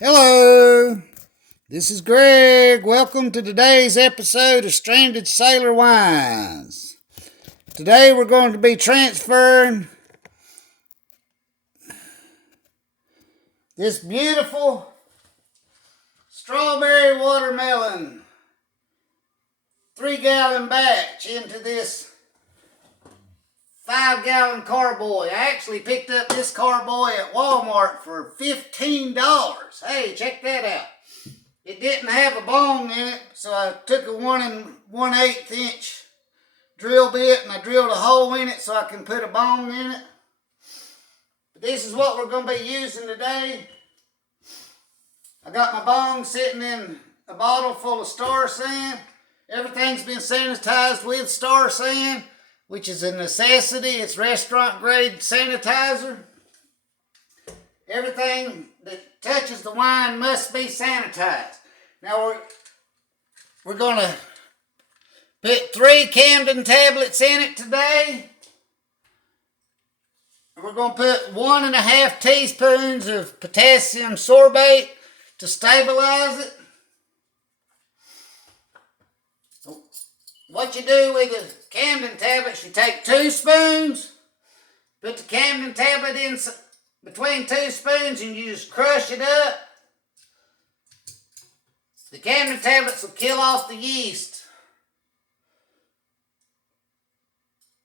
Hello, this is Greg. Welcome to today's episode of Stranded Sailor Wines. Today we're going to be transferring this beautiful strawberry watermelon 3-gallon batch into this 5-gallon carboy. I actually picked up this carboy at Walmart for $15. Hey, check that out. It didn't have a bong in it, so I took a 1 1/8 inch drill bit and I drilled a hole in it so I can put a bong in it. But this is what we're going to be using today. I got my bong sitting in a bottle full of star sand. Everything's been sanitized with star sand, which is a necessity. It's restaurant grade sanitizer. Everything that touches the wine must be sanitized. Now we're going to put 3 campden tablets in it today. We're going to put 1.5 teaspoons of potassium sorbate to stabilize it. What you do with the campden tablets, you take 2 spoons, put the campden tablet in between 2 spoons and you just crush it up. The campden tablets will kill off the yeast.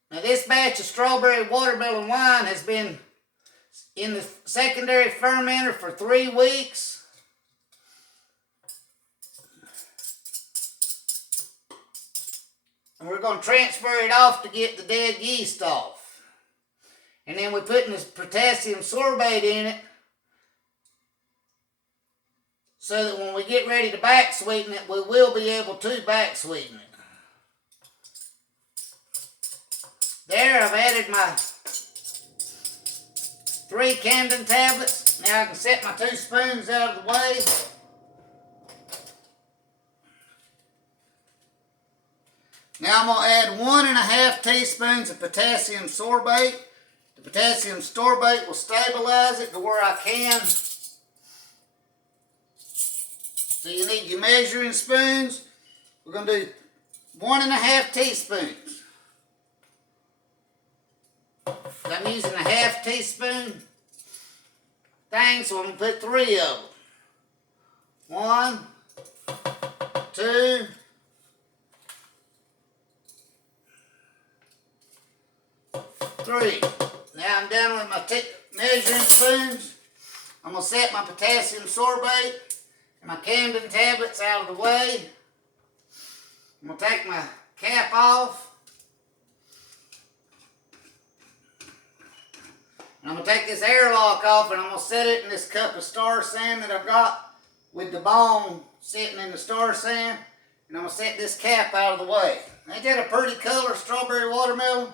Now this batch of strawberry watermelon wine has been in the secondary fermenter for 3 weeks. And we're going to transfer it off to get the dead yeast off. And then we're putting this potassium sorbate in it so that when we get ready to back sweeten it, we will be able to back sweeten it. There, I've added my 3 campden tablets. Now I can set my 2 spoons out of the way. Now I'm going to add 1.5 teaspoons of potassium sorbate. The potassium sorbate will stabilize it to where I can. So you need your measuring spoons. We're going to do 1.5 teaspoons. I'm using a 1/2 teaspoon thing, so I'm going to put 3 of them. 1, 2, 3. Now I'm done with my measuring spoons. I'm going to set my potassium sorbate and my campden tablets out of the way. I'm going to take my cap off. And I'm going to take this airlock off and I'm going to set it in this cup of star sand that I've got with the bone sitting in the star sand. And I'm going to set this cap out of the way. Ain't that a pretty color, strawberry watermelon?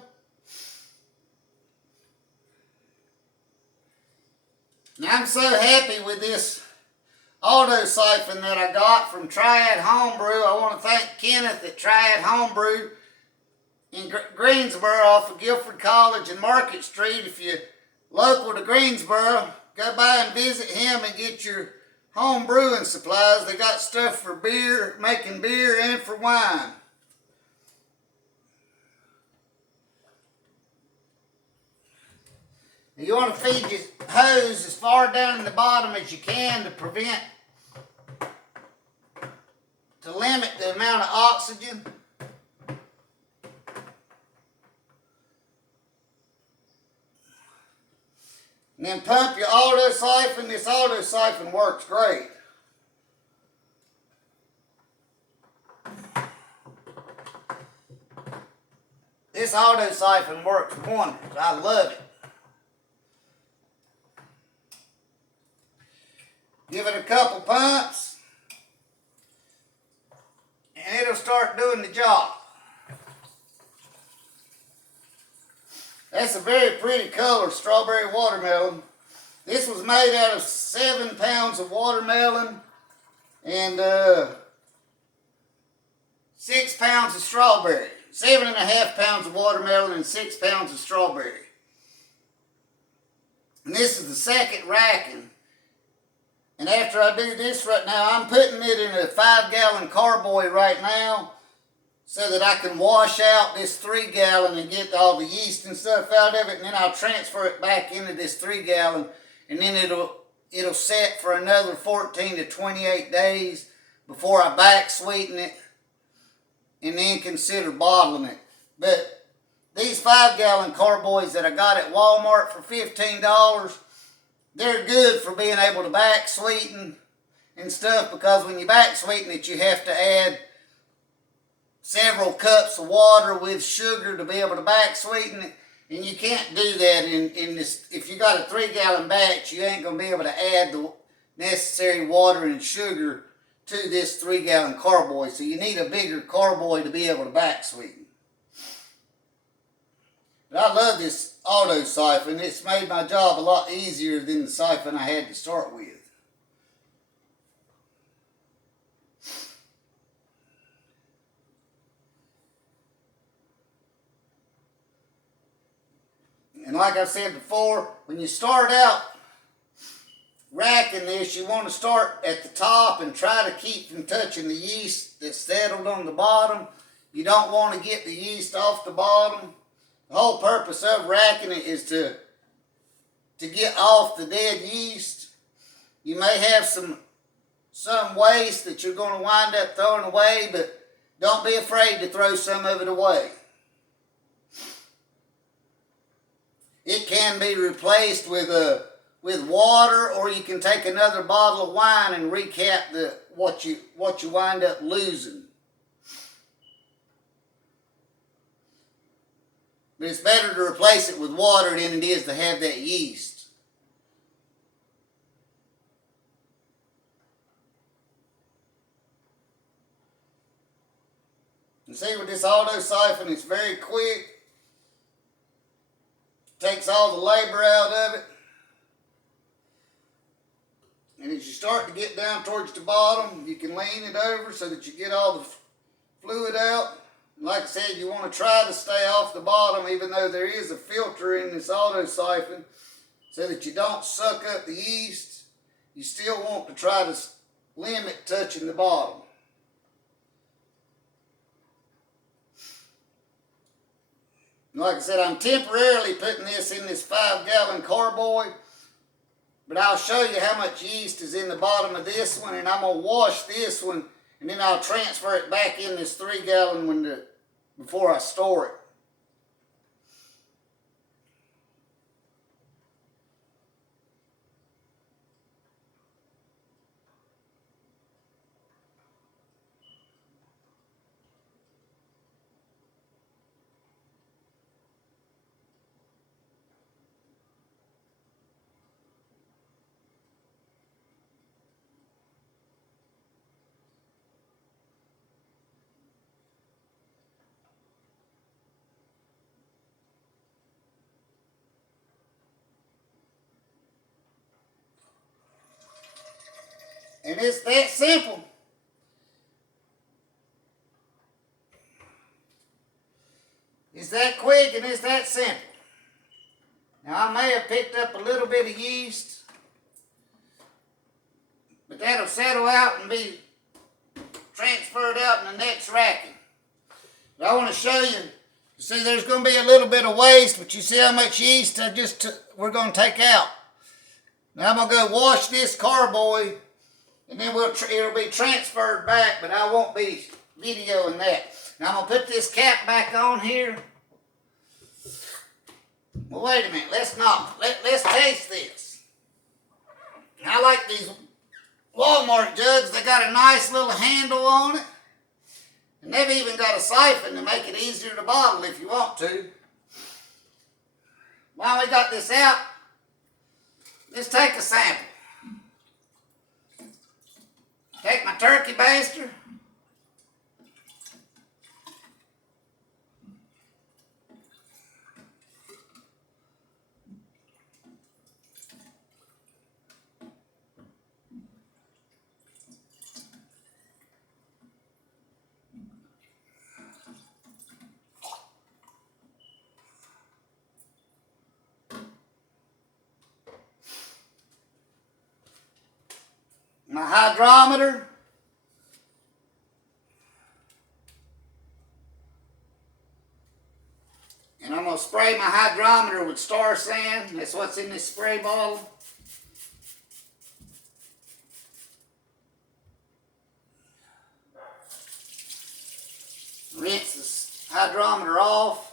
Now I'm so happy with this auto siphon that I got from Triad Homebrew. I want to thank Kenneth at Triad Homebrew in Greensboro off of Guilford College and Market Street. If you're local to Greensboro, go by and visit him and get your home brewing supplies. They got stuff for beer, making beer, and for wine. You want to feed your hose as far down in the bottom as you can to limit the amount of oxygen. And then pump your auto siphon. This auto siphon works great. This auto siphon works wonders. I love it. Give it a couple pumps and it'll start doing the job. That's a very pretty color, strawberry watermelon. This was made out of 7 pounds of watermelon and 6 pounds of strawberry. 7.5 pounds of watermelon and 6 pounds of strawberry. And this is the second racking. And after I do this right now, I'm putting it in a 5-gallon carboy right now so that I can wash out this 3-gallon and get all the yeast and stuff out of it. And then I'll transfer it back into this 3-gallon, and then it'll set for another 14 to 28 days before I back sweeten it and then consider bottling it. But these 5-gallon carboys that I got at Walmart for $15, they're good for being able to back sweeten and stuff, because when you back sweeten it, you have to add several cups of water with sugar to be able to back sweeten it. And you can't do that in this. If you got a 3-gallon batch, you ain't going to be able to add the necessary water and sugar to this 3-gallon carboy. So you need a bigger carboy to be able to back sweeten. But I love this auto siphon. It's made my job a lot easier than the siphon I had to start with. And like I said before, when you start out racking this, you want to start at the top and try to keep from touching the yeast that's settled on the bottom. You don't want to get the yeast off the bottom. The whole purpose of racking it is to get off the dead yeast. You may have some waste that you're going to wind up throwing away, but don't be afraid to throw some of it away. It can be replaced with water, or you can take another bottle of wine and recap what you wind up losing. But it's better to replace it with water than it is to have that yeast. And see, with this auto siphon, it's very quick. Takes all the labor out of it. And as you start to get down towards the bottom, you can lean it over so that you get all the fluid out. Like I said, you want to try to stay off the bottom, even though there is a filter in this auto siphon, so that you don't suck up the yeast. You still want to try to limit touching the bottom. Like I said, I'm temporarily putting this in this 5-gallon carboy, but I'll show you how much yeast is in the bottom of this one, and I'm going to wash this one, and then I'll transfer it back in this 3-gallon one before I store it. And it's that simple. It's that quick and it's that simple. Now I may have picked up a little bit of yeast, but that'll settle out and be transferred out in the next racking. But I want to show you. See, there's going to be a little bit of waste, but you see how much yeast we're going to take out. Now I'm going to go wash this carboy, and then it'll be transferred back, but I won't be videoing that. Now I'm going to put this cap back on here. Well, wait a minute. Let's taste this. I like these Walmart jugs. They got a nice little handle on it. And they've even got a siphon to make it easier to bottle if you want to. While we got this out, let's take a sample. Take my turkey baster. my hydrometer. And I'm going to spray my hydrometer with Star Sand. That's what's in this spray bottle. Rinse the hydrometer off.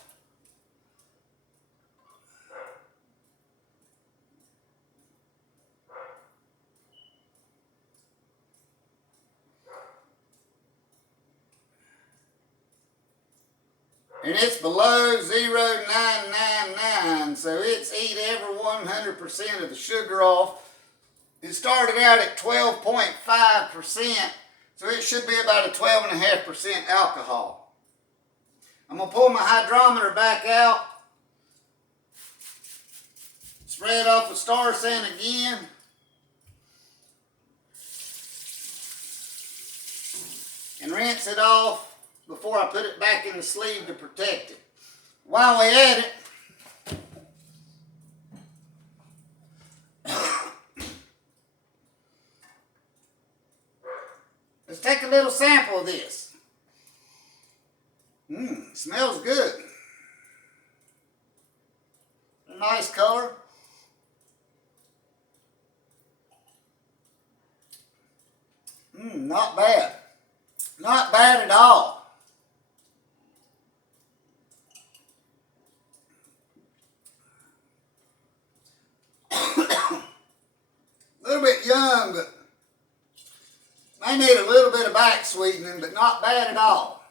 And it's below 0.999, so it's eat every 100% of the sugar off. It started out at 12.5%, so it should be about a 12.5% alcohol. I'm going to pull my hydrometer back out, spray it off with Star Sand again. And rinse it off before I put it back in the sleeve to protect it. While we're at it, let's take a little sample of this. Smells good. Nice color. Not bad. Not bad at all. A little bit young, but may need a little bit of back sweetening, but not bad at all.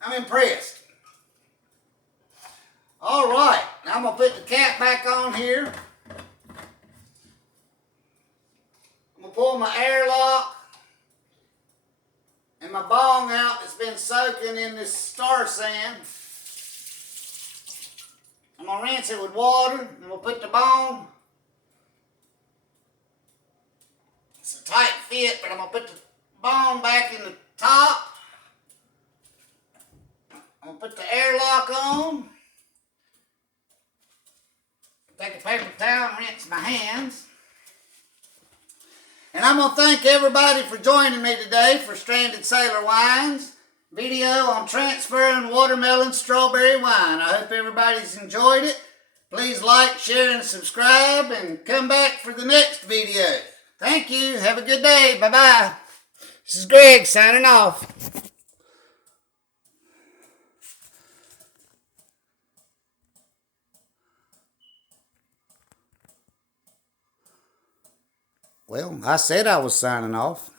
I'm impressed. All right, now I'm going to put the cap back on here. I'm going to pull my airlock and my bong out that's been soaking in this Star Sand. I'm going to rinse it with water, and we'll put the bong. It's a tight fit, but I'm going to put the bong back in the top. I'm going to put the airlock on. Take a paper towel and rinse my hands. And I'm going to thank everybody for joining me today for Stranded Sailor Wine's video on transferring watermelon strawberry wine. I hope everybody's enjoyed it. Please like, share, and subscribe, and come back for the next video. Thank you. Have a good day. Bye-bye. This is Greg signing off. Well, I said I was signing off.